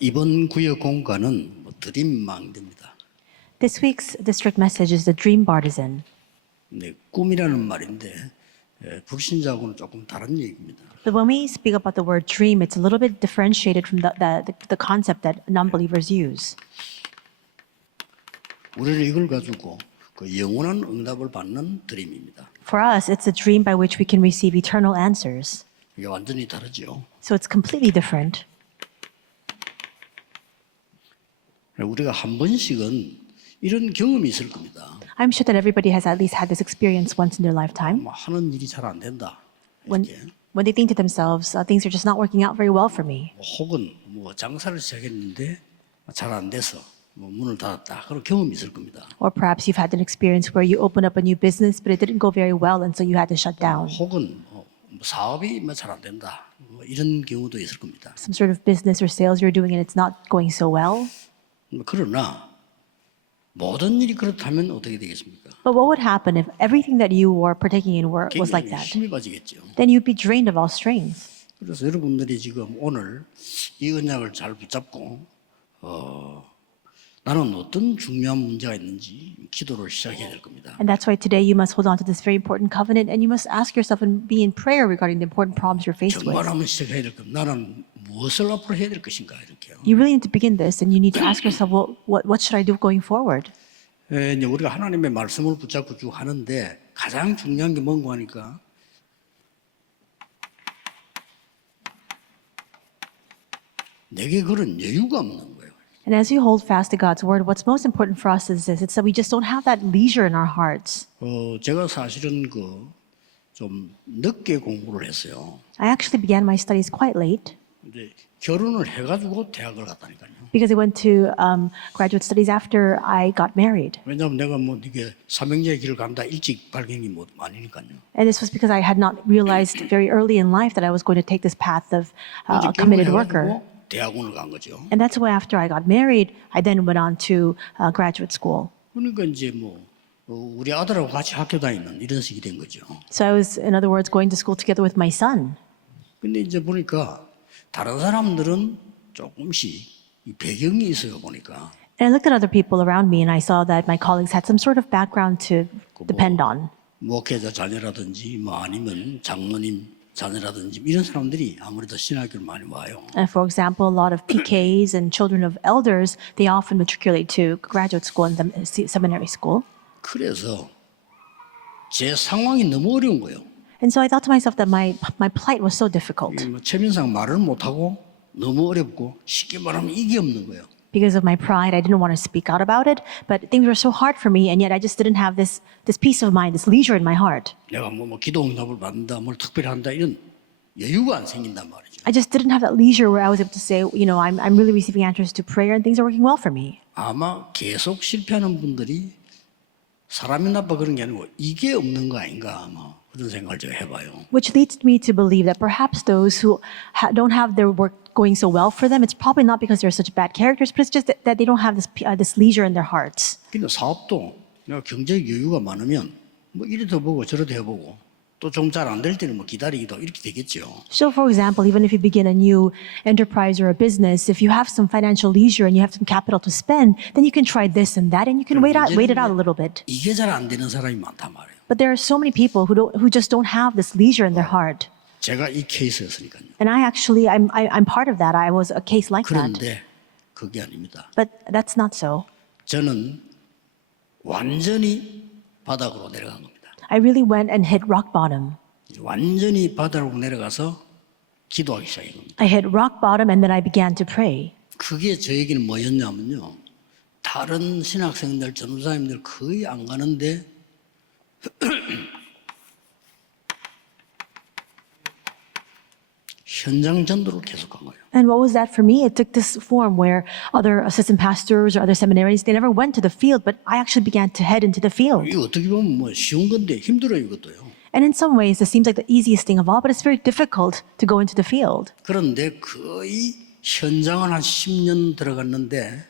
이번 구역 공간은 드림망대입니다. This week's district message is the Dream Bartizan. 네, 꿈이라는 말인데 불신자하고는 조금 다른 얘기입니다. But when we speak about the word dream, it's a little bit differentiated from the concept that non-believers use. 우리는 이걸 가지고 그 영원한 응답을 받는 드림입니다. For us, it's a dream by which we can receive eternal answers. 이게 완전히 다르죠. So it's completely different. 우리가 한 번씩은 이런 경험이 있을 겁니다. I'm sure that everybody has at least had this experience once in their lifetime. 하는 일이 잘 안 된다. When, 이렇게. when they think to themselves, things are just not working out very well for me. 혹은 장사를 시작했는데 잘 안 돼서 문을 닫았다. 그런 경험이 있을 겁니다. Or perhaps you've had an experience where you opened up a new business, but it didn't go very well, and so you had to shut down. 혹은 사업이 잘 안 된다. 이런 경우도 있을 겁니다. Some sort of business or sales you're doing and it's not going so well. 그러나 모든 일이 그렇다면 어떻게 되겠습니까? But what would happen if everything that you were partaking in was like 굉장히 that? 힘이 빠지겠죠. Then you'd be drained of all strength. 그래서 여러분들이 지금 오늘 이 언약을 잘 붙잡고 나는 어떤 중요한 문제가 있는지 기도를 시작해야 될 겁니다. And that's why today you must hold on to this very important covenant and you must ask yourself and be in prayer regarding the important problems you're faced with. 정말 한번 시작해야 될 겁니다. 나는 무엇을 앞으로 해야 될 것인가 이렇게요. You really need to begin this and you need to ask yourself, well, what should I do going forward? 이제 우리가 하나님의 말씀을 붙잡고 쭉 하는데 가장 중요한 게 뭔가 하니까 내게 그런 여유가 없는 거예요. And as you hold fast to God's word, what's most important for us is this. It's that we just don't have that leisure in our hearts. 제가 사실은 좀 늦게 공부를 했어요. I actually began my studies quite late 근데 결혼을 해가지고 대학을 갔다니까요. because I went to graduate studies after I got married. 왜냐하면 내가 이게 사명자의 길을 간다 일찍 발견이 아니니까요. And this was because I had not realized very early in life that I was going to take this path of a committed worker. 대학원을 간 거죠. And that's why after I got married, I then went on to graduate school. 그러니까 이제 우리 아들하고 같이 학교 다니는 이런 식이 된 거죠. So I was, in other words, going to school together with my son. 근데 이제 보니까 다른 사람들은 조금씩 이 배경이 있어요 보니까. And I looked at other people around me and I saw that my colleagues had some sort of background to depend on. 목회자 자녀라든지 아니면 장로님 자녀라든지 이런 사람들이 아무래도 신학교를 많이 와요. And for example, a lot of PKs and children of elders, they often matriculate to graduate school and seminary school. 그래서 제 상황이 너무 어려운 거예요. And so I thought to myself that my plight was so difficult. 최민상 말을 못하고 너무 어렵고 쉽게 말하면 이게 없는 거예요. Because of my pride, I didn't want to speak out about it, but things were so hard for me, and yet I just didn't have this peace of mind, this leisure in my heart. 내가 기도 응답을 받는다, 뭘 특별히 한다 이런 여유가 안 생긴단 말이죠. I just didn't have that leisure where I was able to say, I'm really receiving answers to prayer and things are working well for me. 아마 계속 실패하는 분들이 사람이 나빠 그런 게 아니고 이게 없는 거 아닌가 아마 그런 생각을 제가 해봐요. Which leads me to believe that perhaps those who don't have their work going so well for them, it's probably not because they're such bad characters, but it's just that they don't have this leisure in their hearts. 근데 사업도 내가 경제적 여유가 많으면 이리도 보고 저리도 해보고 또 좀 잘 안 될 때는 기다리기도 이렇게 되겠죠. So for example, even if you begin a new enterprise or a business, if you have some financial leisure and you have some capital to spend, then you can try this and that and you can wait it out a little bit. 이게 잘 안 되는 사람이 많단 말이에요. But there are so many people who just don't have this leisure in their heart. 제가 이 케이스였으니까요. And I'm part of that. I was a case like that. 그런데 그게 아닙니다. But that's not so. 저는 완전히 바닥으로 내려간 겁니다. I really went and hit rock bottom. 완전히 바닥으로 내려가서 기도하기 시작한 겁니다. I hit rock bottom and then I began to pray. 그게 저에게는 뭐였냐면요. 다른 신학생들, 전도사님들 거의 안 가는데 현장 전도를 계속한 거예요. And what was that for me? It took this form where other assistant pastors or other seminaries, they never went to the field, but I actually began to head into the field. 이거 어떻게 보면 쉬운 건데 힘들어요, 이것도요. And in some ways, it seems like the easiest thing of all, but it's very difficult to go into the field. 그런데 거의 현장을 한 10년 들어갔는데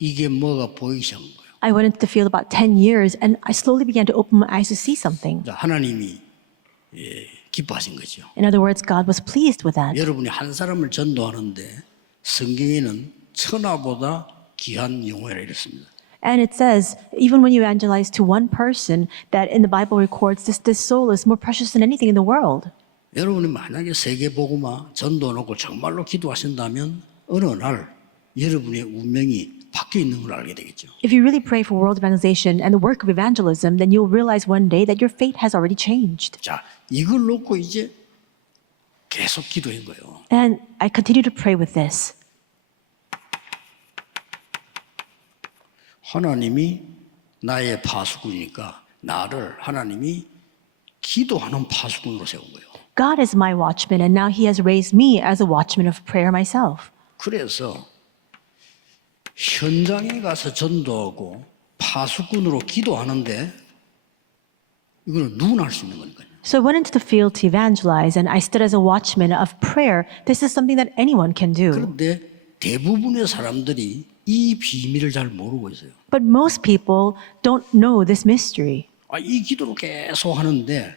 이게 뭐가 보이기 시작한 거예요. I went into the field about 10 years, and I slowly began to open my eyes to see something. 하나님이 기뻐하신 거죠. In other words, God was pleased with that. 여러분이 한 사람을 전도하는데 성경에는 천하보다 귀한 영혼이라 이랬습니다. And it says, even when you evangelize to one person, that in the Bible records this soul is more precious than anything in the world. 여러분이 만약에 세계복음화 전도 놓고 정말로 기도하신다면 어느 날 여러분의 운명이 바뀌어 있는 걸 알게 되겠죠. If you really pray for world evangelization and the work of evangelism, then you'll realize one day that your fate has already changed. 자, 이걸 놓고 이제 계속 기도한 거예요. And I continue to pray with this. 하나님이 나의 파수꾼이니까 나를 하나님이 기도하는 파수꾼으로 세운 거예요. God is my watchman, and now He has raised me as a watchman of prayer myself. 그래서 현장에 가서 전도하고 파수꾼으로 기도하는데 이거는 누구나 할 수 있는 거니까요. So I went into the field to evangelize, and I stood as a watchman of prayer. This is something that anyone can do. 그런데 대부분의 사람들이 이 비밀을 잘 모르고 있어요. But most people don't know this mystery. 이 기도를 계속 하는데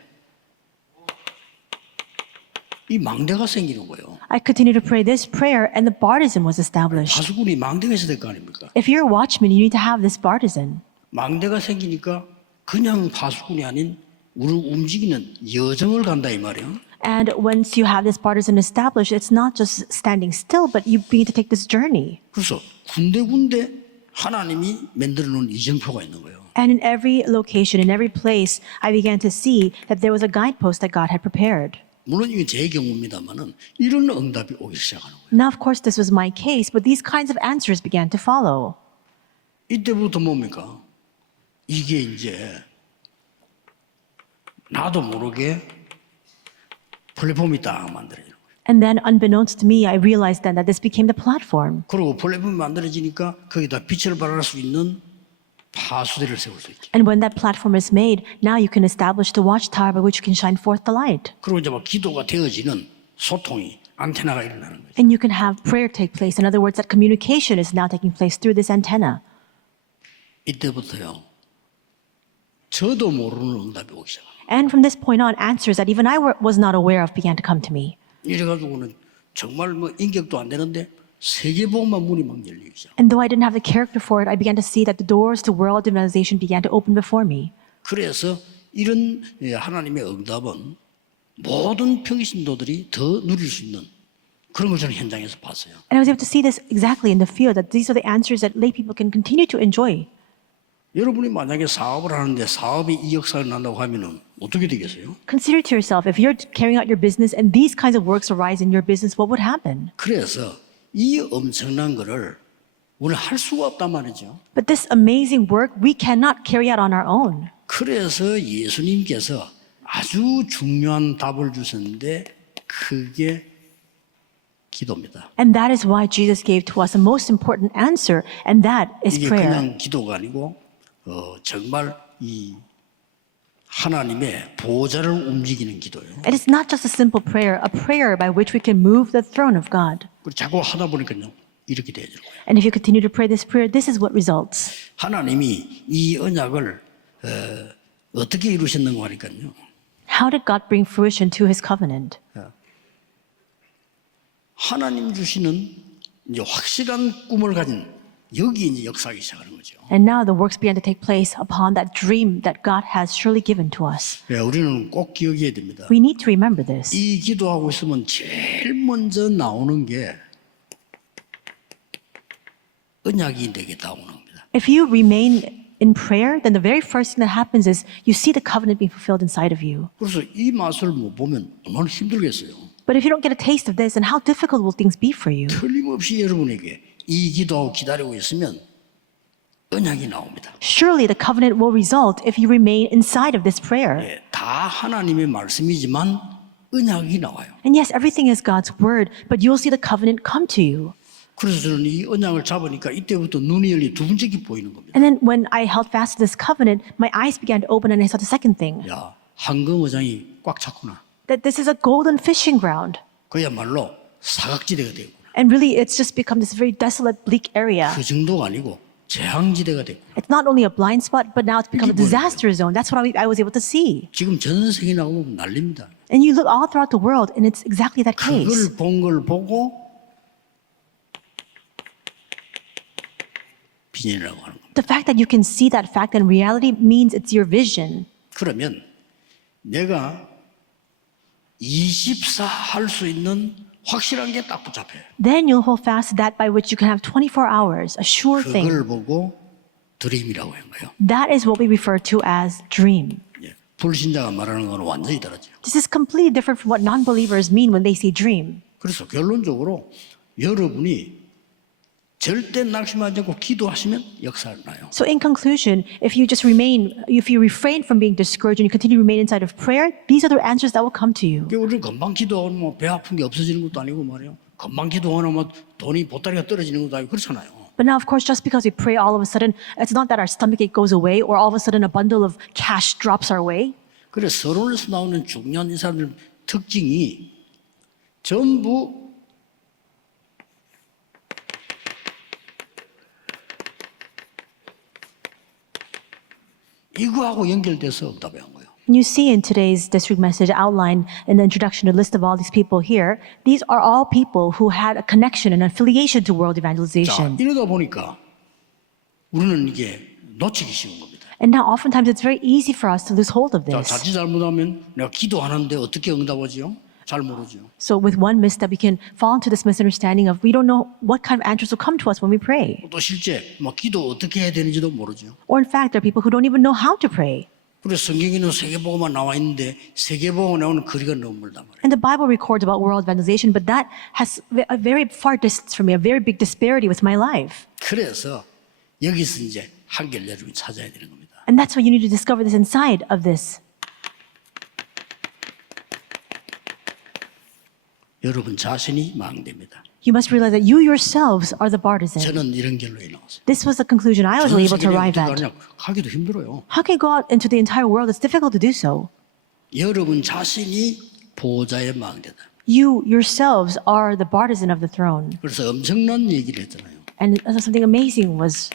이 망대가 생기는 거예요. I continued to pray this prayer, and the bartizan was established. 파수꾼이 망대가 있어야 될 거 아닙니까? If you're a watchman, you need to have this bartizan. 망대가 생기니까 그냥 파수꾼이 아닌 우리를 움직이는 여정을 간다 이 말이에요. And once you have this bartizan established, it's not just standing still, but you begin to take this journey. 그래서 군데군데 하나님이 만들어 놓은 이정표가 있는 거예요. And in every location, in every place, I began to see that there was a guidepost that God had prepared. 물론 이게 제 경우입니다만은 이런 응답이 오기 시작하는 거예요. Now, of course, this was my case, but these kinds of answers began to follow. 이때부터 뭡니까? 이게 이제 나도 모르게 플랫폼이 딱 만들어져요. And then, unbeknownst to me, I realized then that this became the platform. 그리고 플랫폼이 만들어지니까 거기다 빛을 발할 수 있는 파수대를 세울 수 있죠. And when that platform is made, now you can establish the watchtower by which you can shine forth the light. 그리고 이제 막 기도가 되어지는 소통이 안테나가 일어나는 거죠. And you can have prayer take place. In other words, that communication is now taking place through this antenna. 이때부터요. 저도 모르는 응답이 오기 시작합니다. And from this point on, answers that even I was not aware of began to come to me. 이래가지고는 정말 뭐 인격도 안 되는데 세계복음만 문이 막 열리기 시작. And though I didn't have the character for it, I began to see that the doors to world evangelization began to open before me. 그래서 이런 하나님의 응답은 모든 평신도들이 더 누릴 수 있는 그런 걸 저는 현장에서 봤어요. And I was able to see this exactly in the field, that these are the answers that lay people can continue to enjoy. 여러분이 만약에 사업을 하는데 사업이 이 역사가 난다고 하면은 어떻게 되겠어요? Consider to yourself, if you're carrying out your business and these kinds of works arise in your business, what would happen? 그래서 이 엄청난 거를 우리는 할 수가 없단 말이죠. But this amazing work we cannot carry out on our own. 그래서 예수님께서 아주 중요한 답을 주셨는데 그게 기도입니다. And that is why Jesus gave to us a most important answer, and that is 이게 prayer. 그냥 기도가 아니고 정말 이 하나님의 보좌를 움직이는 기도예요. It is not just a simple prayer, a prayer by which we can move the throne of God. 그리고 자꾸 하다 보니까요 이렇게 되죠. And if you continue to pray this prayer, this is what results. 하나님이 이 언약을 어떻게 이루셨는가 하니까요. How did God bring fruition to his covenant? 하나님 주시는 이제 확실한 꿈을 가진 여기 이제 역사하기 시작하는 거죠. And now the works began to take place upon that dream that God has surely given to us. 우리는 꼭 기억해야 됩니다. We need to remember this. 이 기도하고 있으면 제일 먼저 나오는 게 언약이 내게 나오는 겁니다. If you remain in prayer, then the very first thing that happens is you see the covenant being fulfilled inside of you. 그래서 이 맛을 못 보면 얼마나 힘들겠어요. But if you don't get a taste of this, then how difficult will things be for you? 틀림없이 여러분에게 이 기도하고 기다리고 있으면 언약이 나옵니다. Surely the covenant will result if you remain inside of this prayer. 다 하나님의 말씀이지만 언약이 나와요. And yes, everything is God's word, but you'll see the covenant come to you. 그래서 저는 이 언약을 잡으니까 이때부터 눈이 열리 두 번째 게 보이는 겁니다. And then when I held fast to this covenant, my eyes began to open and I saw the second thing. 야, 황금어장이 꽉 찼구나. That this is a golden fishing ground. 그야말로 사각지대가 되고 And really, it's just become this very desolate, bleak area. 그 정도가 아니고 재앙지대가 되고 It's not only a blind spot, but now it's become a disaster zone. That's what I was able to see. 지금 전 세계 나오면 난립니다. And you look all throughout the world, and it's exactly that case. 그걸 본 걸 보고 비전이라고 하는 겁니다. The fact that you can see that fact in reality means it's your vision. 그러면 내가 24 할 수 있는 확실한 게 딱 붙잡혀요. Then you'll hold fast to that by which you can have 24 hours, a sure thing. 그걸 보고 드림이라고 한 거예요. That is what we refer to as dream. 예. 불신자가 말하는 거는 완전히 다르죠. This is completely different from what non-believers mean when they say dream. 그래서 결론적으로 여러분이 절대 낙심하지 않고 기도하시면 역사를 나요. So in conclusion, if you refrain from being discouraged and you continue to remain inside of prayer, these are the answers that will come to you. 우리는 금방 기도하고 뭐배 아픈 게 없어지는 것도 아니고 말이에요. 금방 기도하면 뭐 돈이 보따리가 떨어지는 것도 아니고 그렇잖아요. But now, of course, just because we pray all of a sudden, it's not that our stomachache goes away or all of a sudden a bundle of cash drops our way. 그래서 서론에서 나오는 중요한 이 사람들 특징이 전부 이거하고 연결돼서 응답해 한 거예요. And you see in today's district message outline in the introduction, the list of all these people here, these are all people who had a connection and affiliation to world 자, evangelization. 이러다 보니까 우리는 이게 놓치기 쉬운 겁니다. And now oftentimes it's very easy for us to lose hold of 자, this. 자칫 잘못하면 내가 기도하는데 어떻게 응답하지요? 잘 모르죠. So with one misstep, we can fall into this misunderstanding of we don't know what kind of answers will come to us when we pray. 또 실제 뭐 기도 어떻게 해야 되는지도 모르죠. Or in fact, there are people who don't even know how to pray. 그래서 성경에는 세계복음만 나와 있는데 세계복음 나오는 거리가 너무 멀단 말이에요. And the Bible records about world evangelization, but that has a very far distance from me, a very big disparity with my life. 그래서 여기서 이제 한결 여러분이 찾아야 되는 겁니다. And that's why you need to discover this inside of this. 여러분 자신이 망됩니다. You must realize that you yourselves are the partisan. 저는 이런 결론이 나왔어요. This was the conclusion I was 전 able to 세계에 arrive 어떻게 at. 가느냐 가기도 힘들어요. How can you go out into the entire world? It's difficult to do so. 여러분 자신이 보호자의 망대다. You yourselves are the partisan of the throne. 그래서 엄청난 얘기를 했잖아요. And something amazing was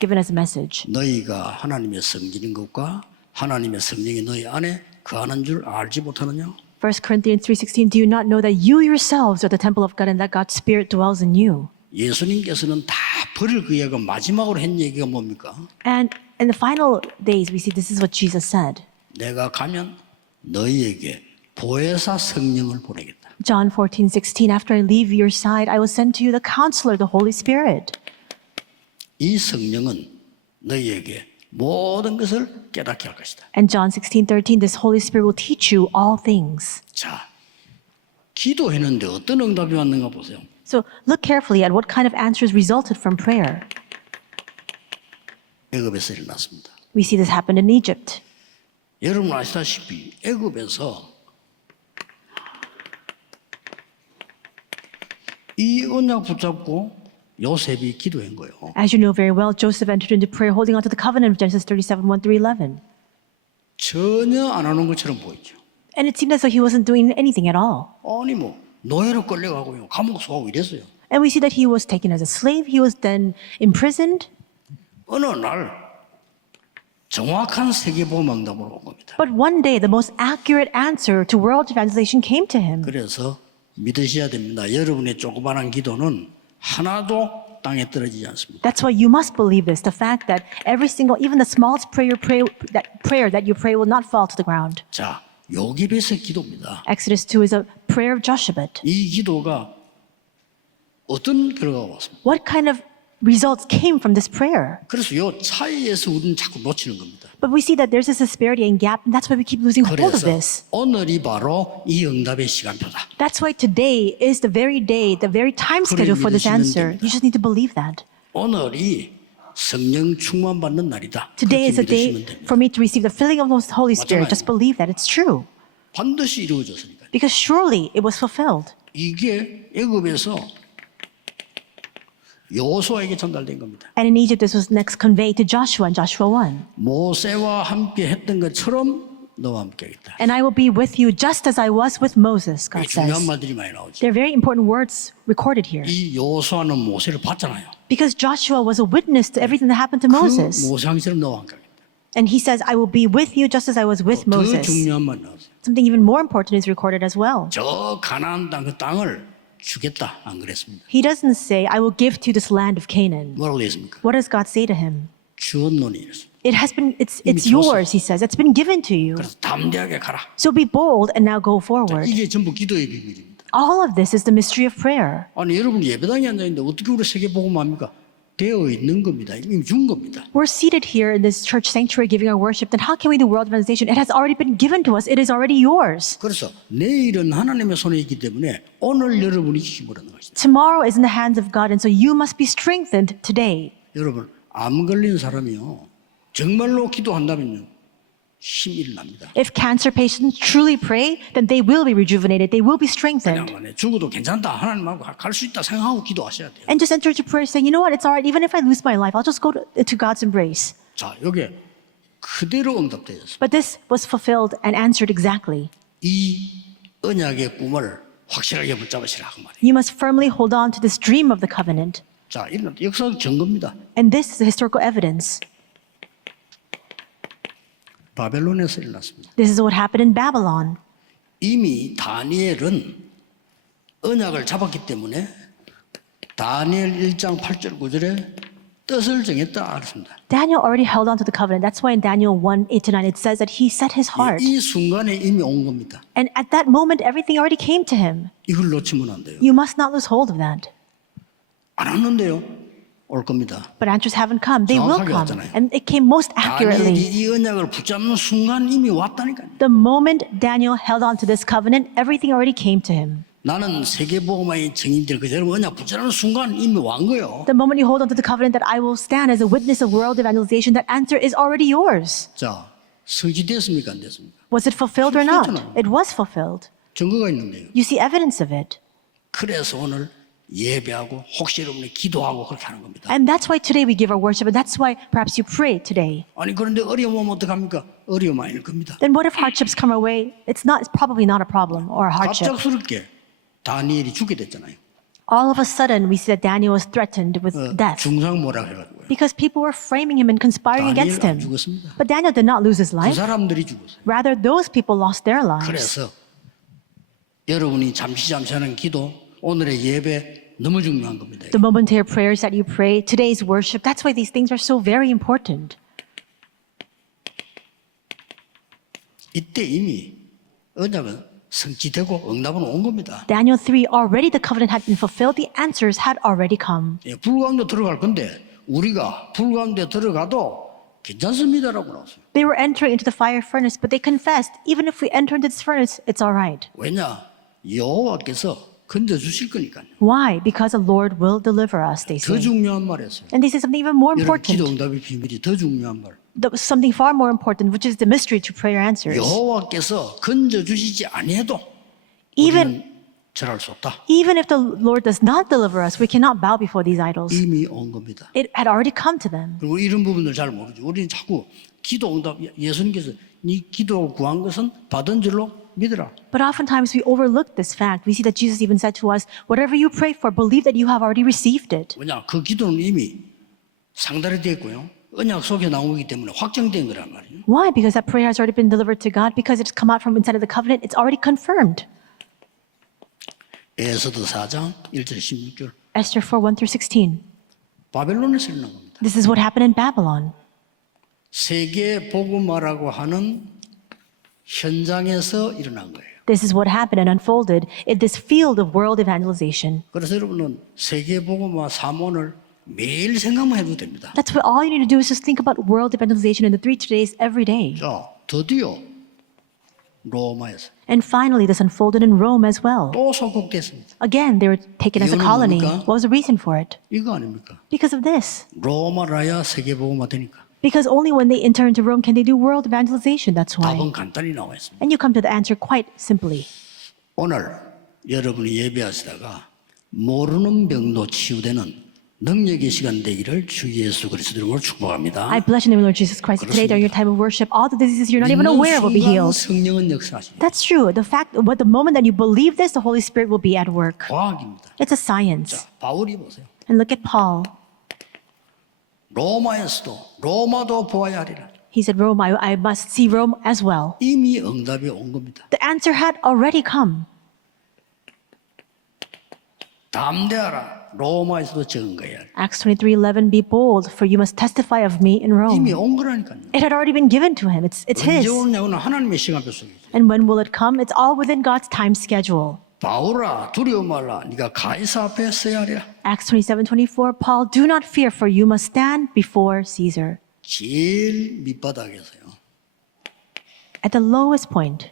given as a message. 너희가 하나님의 성질인 것과 하나님의 성령이 너희 안에 거하는 줄 알지 못하느냐? 1 Corinthians 3:16, do you not know that you yourselves are the temple of God and that God's Spirit dwells in you? 예수님께서는 다 버릴 그 얘기가 마지막으로 한 얘기가 뭡니까? And in the final days, we see this is what Jesus said. 내가 가면 너희에게 보혜사 성령을 보내겠다. John 14:16, after I leave your side, I will send to you the counselor, the Holy Spirit. 이 성령은 너희에게 모든 것을 깨닫게 할 것이다. And John 16:13, this Holy Spirit will teach you all things. 자, 기도했는데 어떤 응답이 왔는가 보세요. So look carefully at what kind of answers resulted from prayer. 애굽에서 일어났습니다. We see this happened in Egypt. 여러분 아시다시피 애굽에서 이 언약 붙잡고 요셉이 기도한 거예요. As you know very well, Joseph entered into prayer holding on to the covenant of Genesis 37:1-11. 전혀 안 하는 것처럼 보이죠. And it seemed as though he wasn't doing anything at all. 아니 뭐 노예로 끌려가고요. 감옥 속하고 이랬어요. And we see that he was taken as a slave. He was then imprisoned. 어느 날 정확한 세계보험 응답으로 온 겁니다. But one day, the most accurate answer to world evangelization came to him. 그래서 믿으셔야 됩니다. 여러분의 조그마한 기도는 하나도 땅에 떨어지지 않습니다. That's why you must believe this, the fact that every single, even the smallest prayer that you pray will not fall to the ground. 자, 요기벳의 기도입니다. Exodus 2 is a prayer of Joshebet. 이 기도가 어떤 결과가 왔습니다. What kind of results came from this prayer? 그래서 요 차이에서 우리는 자꾸 놓치는 겁니다. But we see that there's this disparity and gap, and that's why we keep losing hold of 그래서 this. 오늘이 바로 이 응답의 시간표다. That's why today is the very day, the very time schedule for this 믿으시면 answer. 됩니다. You just need to believe that. 오늘이 성령 충만 받는 날이다. Today is a 그렇게 day 믿으시면 됩니다. for me to receive the filling of the Holy Spirit. 맞잖아요. Just believe that it's true. 반드시 이루어졌으니까. Because surely it was fulfilled. 이게 애굽에서 여호수아에게 전달된 겁니다. And in Egypt, this was next conveyed to Joshua in Joshua 1. 모세와 함께 했던 것처럼 너와 함께 하겠다. And I will be with you just as I was with Moses, God 중요한 says. 말들이 많이 나오죠. They're very important words recorded here. 이 여호수아는 모세를 봤잖아요. Because Joshua was a witness to everything that happened to 그 Moses. 모세왕처럼 너와 함께 하겠다. And he says, I will be with you just as I was with 더 Moses. 중요한 말 나왔어요. Something even more important is recorded as well. 저 가나안 땅 그 땅을 주겠다 안 그랬습니다. He doesn't say, I will give to this land of Canaan. 뭐라고 되어 있습니까? What does God say to him? 주었노니 이랬습니다. It's yours, he says. It's been given to you. 그래서 담대하게 가라. So be bold and now go 자, forward. 이게 전부 기도의 비밀입니다. All of this is the mystery of prayer. 아니 여러분 예배당에 앉아 있는데 어떻게 우리 세계복음합니까? 되어 있는 겁니다. 이미 준 겁니다. We're seated here in this church sanctuary giving our worship. Then how can we do world evangelization? It has already been given to us. It is already yours. 그래서 내일은 하나님의 손에 있기 때문에 오늘 여러분이 힘을 얻는 것이다. Tomorrow is in the hands of God, and so you must be strengthened today. 여러분 암 걸린 사람이요 정말로 기도한다면요 힘이 일어납니다. If cancer patients truly pray, then they will be rejuvenated. They will be strengthened. 그냥 죽어도 괜찮다 하나님하고 갈 수 있다 생각하고 기도하셔야 돼요. And just enter into prayer saying, you know what, it's all right. Even if I lose my life, I'll just go to God's embrace. 자 여기 그대로 응답되었습니다. But this was fulfilled and answered exactly. 이 언약의 꿈을 확실하게 붙잡으시라 그 말이에요. You must firmly hold on to this dream of the covenant. 자 이런 역사적 증거입니다. And this is the historical evidence. 바벨론에서 일어났습니다. This is what happened in Babylon. 이미 다니엘은 언약을 잡았기 때문에 다니엘 1장 8절 9절에 뜻을 정했다 알았습니다. Daniel already held on to the covenant. That's why in Daniel 1, 8-9, it says that he set his heart. 이 순간에 이미 온 겁니다. And at that moment, everything already came to him. 이걸 놓치면 안 돼요. You must not lose hold of that. 안 왔는데요. 올 겁니다. But answers haven't come. They will 정확하게 come. 왔잖아요. And it came most 다니엘이 accurately. 이 언약을 붙잡는 순간 이미 왔다니까요. The moment Daniel held on to this covenant, everything already came to him. 나는 세계복음화의 증인들 그대로 언약 붙잡는 순간 이미 완 거예요. The moment you hold on to the covenant that I will stand as a witness of world evangelization, that answer is already yours. 자, 성취됐습니까 안 됐습니까? Was it fulfilled or not? fulfilled. It was fulfilled. 증거가 있는데요. You see evidence of it. 그래서 오늘 예배하고 혹시 여러분이 기도하고 그렇게 하는 겁니다. And that's why today we give our worship, and that's why perhaps you pray today. 아니 그런데 어려움 오면 어떡합니까? 어려움 아닐 겁니다. Then what if hardships come our way? It's probably not a problem or a hardship. 갑작스럽게 다니엘이 죽게 됐잖아요. All of a sudden, we see that Daniel was threatened with death 중상모라 해가지고요. because people were framing him and conspiring 다니엘 against 안 him. 죽었습니다. But Daniel did not lose his 그 life. 사람들이 죽었어요. Rather, those people lost their lives. 그래서 여러분이 잠시 하는 기도, 오늘의 예배 너무 중요한 겁니다. The momentary prayers that you pray, today's worship, that's why these things are so very important. 이때 이미 언약은 성취되고 응답은 온 겁니다. Daniel 3, already the covenant had been fulfilled, the answers had already come. 예, 불 가운데 들어갈 건데 우리가 불 가운데 들어가도 괜찮습니다라고 나왔어요. They were entering into the fire furnace, but they confessed, even if we enter into this furnace, it's all right. 왜냐? 여호와께서 건져 주실 거니까요. Why? Because the Lord will deliver us, they 더 say. 중요한 말이었어요. And they say something even more 여러분 기도 important. 응답의 비밀이 더 중요한 말. Something far more important, which is the mystery to prayer answers. 여호와께서 건져 주시지 아니해도 Even, 우리는 절할 수 없다. even if the Lord does not deliver us, we cannot bow before these idols. 이미 온 겁니다. It had already come to them. 그리고 이런 부분들 잘 모르죠. 우리는 자꾸 기도 응답 예수님께서 네 기도 구한 것은 받은 줄로 믿으라. But oftentimes we overlook this fact. We see that Jesus even said to us, whatever you pray for, believe that you have already received it. 왜냐? 그 기도는 이미 상달이 됐고요. 언약 속에 나온 거기 때문에 확정된 거란 말이에요. Why? Because that prayer has already been delivered to God, because it's come out from inside of the covenant, it's already confirmed. 에스더 4장 1절 16절 Esther 4, 1 through 16. 바벨론에서 일어난 겁니다. This is what happened in Babylon. 세계 복음화라고 하는 현장에서 일어난 거예요. This is what happened and unfolded in this field of world evangelization. 그래서 여러분은 세계 복음화 사문을 매일 생각만 해도 됩니다. That's what all you need to do is just think about world evangelization in the 3 days every day. 자, 드디어 로마에서 And finally, this unfolded in Rome as well. 또 속국됐습니다. Again, they were taken as a 이유는 colony. 뭡니까? What was the reason for it? 이거 아닙니까? Because of this. 로마라야 세계 복음화 되니까. Because only when they enter into Rome can they do world evangelization. That's why. 답은 간단히 나와 있습니다. And you come to the answer quite simply. 오늘 여러분이 예배하시다가 모르는 병도 치유되는 능력의 시간 되기를 주 예수 그리스도 이름으로 축복합니다. I bless you in the name of Lord Jesus Christ. Today, during your time of worship, all the diseases you're not even 믿는 aware of will be 순간 healed. 성령은 역사하십니다. That's true. The moment that you believe this, the Holy Spirit will be at work. 과학입니다. It's a science. 바울이 보세요. And look at Paul. 로마도 보아야 하리라. He said, Rome, I must see Rome as well. 이미 응답이 온 겁니다. The answer had already come. 담대하라. 로마에서도 적은 거야. Acts 23:11, be bold, for you must testify of me in 이미 Rome. 온 거라니까요. It had already been given to him. It's 언제 his. 오느냐고는 하나님의 시간표 속이죠. And when will it come? It's all within God's time schedule. 바울아 두려워 말라. 네가 가이사 앞에 서야 하리라. Acts 27:24, Paul, do not fear, for you must stand before Caesar. 제일 밑바닥에서요. At the lowest point.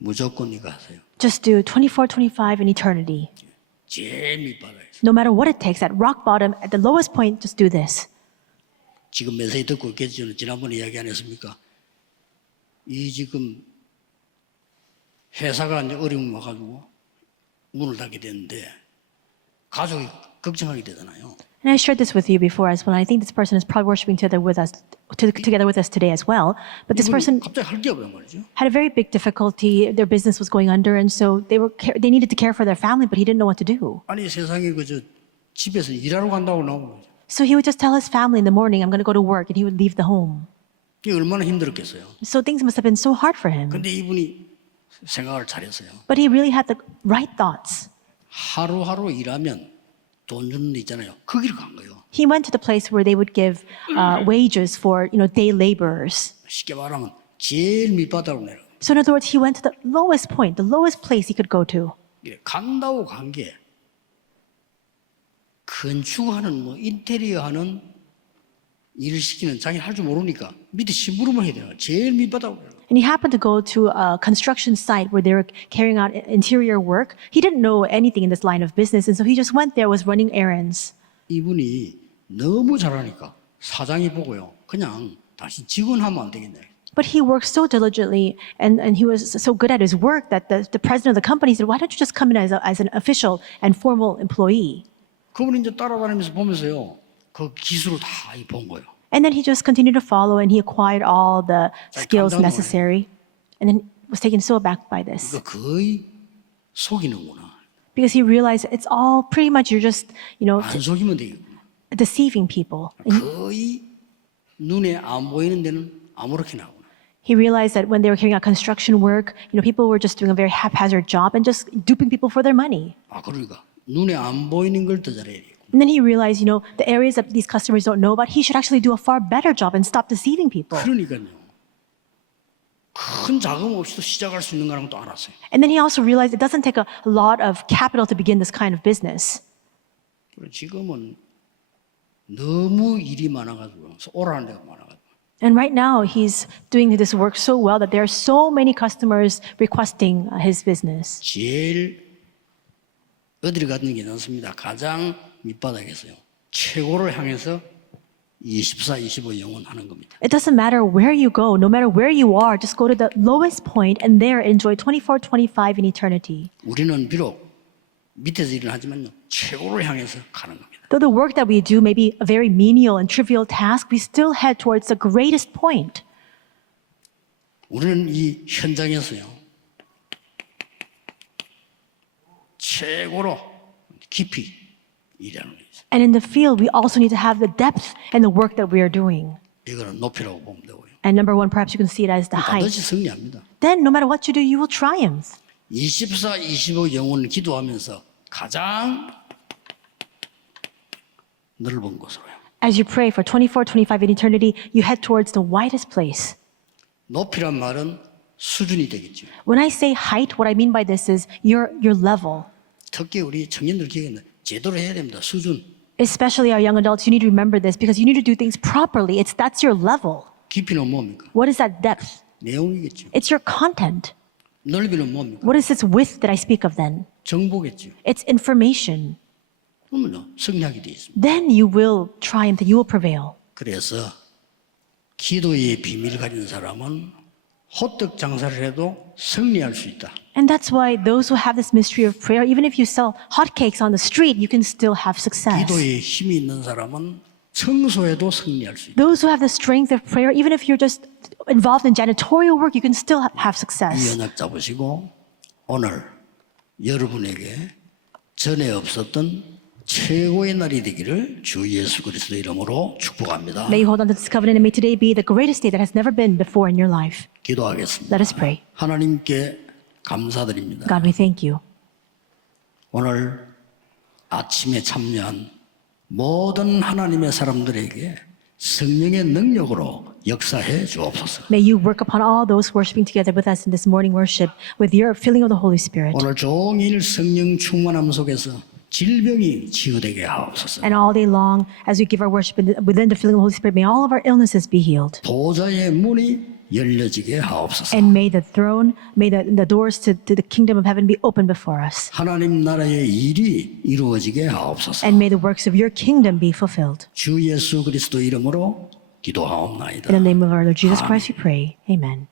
무조건 네가 하세요. Just do 24:25 in eternity. 제일 밑바닥에서. No matter what it takes, at rock bottom, at the lowest point, just do this. 지금 메시지 듣고 계시죠? 지난번에 이야기 안 했습니까? 이 지금 회사가 이제 어려움 와가지고 문을 닫게 됐는데 가족이 걱정하게 되잖아요. And I shared this with you before as well. I think this person is probably worshiping together with us today as well. But this person 갑자기 할 게 없단 말이죠. had a very big difficulty. Their business was going under, and so they needed to care for their family, but he didn't know what to do. 아니 세상에 그저 집에서 일하러 간다고 나오는 거죠. So he would just tell his family in the morning, "I'm going to go to work," and he would leave the home. 이게 얼마나 힘들었겠어요. So things must have been so hard for him. 근데 이분이 생각을 잘했어요. But he really had the right thoughts. 하루하루 일하면 돈 주는 데 있잖아요. 거기로 간 거예요. He went to the place where they would give wages for day laborers. 쉽게 말하면 제일 밑바닥으로 내려. So in other words, he went to the lowest point, the lowest place he could go to. 간다고 간 게 건축하는 뭐 인테리어 하는 일을 시키는 자기 할 줄 모르니까 밑에 심부름을 해야 돼요. 제일 밑바닥으로 내려. And he happened to go to a construction site where they were carrying out interior work. He didn't know anything in this line of business, and so he just went there, was running errands. 이분이 너무 잘하니까 사장이 보고요. 그냥 다시 직원하면 안 되겠네. But he worked so diligently, and he was so good at his work that the president of the company said, "Why don't you just come in as an official and formal employee?" 그분이 이제 따라다니면서 보면서요. 그 기술을 다 본 거예요. And then he just continued to follow, and he acquired all the skills 감당을 necessary, and then was taken so aback by this. 이거 거의 속이는구나. Because he realized it's all pretty much you're just, 안 속이면 되겠구나. deceiving people. 거의 눈에 안 보이는 데는 아무렇게나 하구나. He realized that when they were carrying out construction work, people were just doing a very haphazard job and just duping people for their money. 아 그러니까 눈에 안 보이는 걸 더 잘해야 돼요. And then he realized, the areas that these customers don't know about, he should actually do a far better job and stop deceiving people. 그러니까요. 큰 자금 없이도 시작할 수 있는 거라는 것도 알았어요. And then he also realized it doesn't take a lot of capital to begin this kind of business. 그리고 지금은 너무 일이 많아가지고 오라는 데가 많아가지고 And right now, he's doing this work so well that there are so many customers requesting his business. 제일 어디를 가든 괜찮습니다. 가장 밑바닥에서요. 최고를 향해서 24, 25 영원하는 겁니다. It doesn't matter where you go, no matter where you are, just go to the lowest point and there enjoy 24/25 in eternity. 우리는 비록 밑에서 일을 하지만요. 최고를 향해서 가는 겁니다. Though the work that we do may be a very menial and trivial task, we still head towards the greatest point. 우리는 이 현장에서요. 최고로 깊이 일하는 거죠. And in the field, we also need to have the depth and the work that we are doing. 이거는 높이라고 보면 되고요. And number one, perhaps you can see it as the height. 반드시 승리합니다. Then, no matter what you do, you will triumph. 24, 25 영혼을 기도하면서 가장 넓은 곳으로요. As you pray for 24/25 in eternity, you head towards the widest place. 높이란 말은 수준이 되겠죠. When I say height, what I mean by this is your level. 특히 우리 청년들 기억에 제대로 해야 됩니다. 수준. Especially our young adults, you need to remember this because you need to do things properly. That's your level. 깊이는 뭡니까? What is that depth? 내용이겠죠. It's your content. 넓이는 뭡니까? What is this width that I speak of then? 정보겠죠. It's information. 그러면요 승리하게 돼 있습니다. Then you will triumph, you will prevail. 그래서 기도의 비밀을 가진 사람은 호떡 장사를 해도 승리할 수 있다. And that's why those who have this mystery of prayer, even if you sell hotcakes on the street, you can still have success. 기도에 힘이 있는 사람은 청소에도 승리할 수 있다. Those who have the strength of prayer, even if you're just involved in janitorial work, you can still have 이 success. 언약 잡으시고 오늘 여러분에게 전에 없었던 최고의 날이 되기를 주 예수 그리스도 이름으로 축복합니다. May you hold on to this covenant and may today be the greatest day that has never been before in your life. 기도하겠습니다. Let us pray. 하나님께 감사드립니다. God, we thank you. 오늘 아침에 참여한 모든 하나님의 사람들에게 성령의 능력으로 역사해 주옵소서. May you work upon all those worshiping together with us in this morning worship with your filling of the Holy Spirit. 오늘 종일 성령 충만함 속에서 질병이 치유되게 하옵소서. And all day long, as we give our worship within the filling of the Holy Spirit, may all of our illnesses be healed. 보좌의 문이 열려지게 하옵소서. And may the throne, may the doors to the kingdom of heaven be open before us. 하나님 나라의 일이 이루어지게 하옵소서. And may the works of your kingdom be fulfilled. 주 예수 그리스도 이름으로 기도하옵나이다. In the name of our Lord Jesus Christ we pray. Amen.